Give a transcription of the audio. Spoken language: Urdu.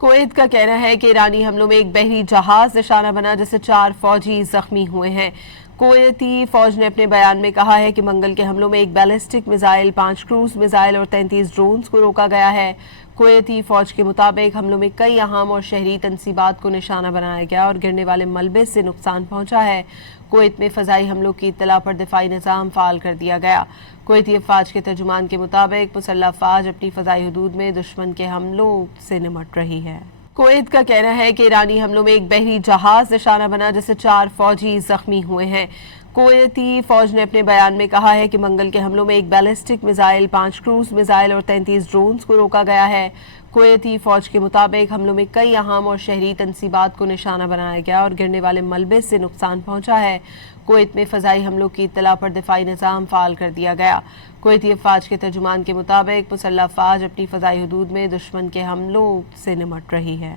کویت کا کہنا ہے کہ ایرانی حملوں میں ایک بحری جہاز نشانہ بنا جس سے 4 فوجی زخمی ہوئے ہیں۔ کویتی فوج نے اپنے بیان میں کہا ہے کہ منگل کے حملوں میں ایک بیلسٹک میزائل، 5 کروز میزائل اور 33 ڈرونز کو روکا گیا ہے۔ کویتی فوج کے مطابق حملوں میں کئی اہم اور شہری تنصیبات کو نشانہ بنایا گیا اور گرنے والے ملبے سے نقصان پہنچا ہے۔ کویت میں فضائی حملوں کی اطلاع پر دفاعی نظام فعال کر دیا گیا۔ کویتی افواج کے ترجمان کے مطابق مسلح افواج اپنی فضائی حدود میں دشمن کے حملوں سے نمٹ رہی ہے۔ کویت کا کہنا ہے کہ ایرانی حملوں میں ایک بحری جہاز نشانہ بنا جس سے 4 فوجی زخمی ہوئے ہیں۔ کویتی فوج نے اپنے بیان میں کہا ہے کہ منگل کے حملوں میں ایک بیلسٹک میزائل، 5 کروز میزائل اور 33 ڈرونز کو روکا گیا ہے۔ کویتی فوج کے مطابق حملوں میں کئی اہم اور شہری تنصیبات کو نشانہ بنایا گیا اور گرنے والے ملبے سے نقصان پہنچا ہے۔ کویت میں فضائی حملوں کی اطلاع پر دفاعی نظام فعال کر دیا گیا۔ کویتی افواج کے ترجمان کے مطابق مسلح افواج اپنی فضائی حدود میں دشمن کے حملوں سے نمٹ رہی ہے۔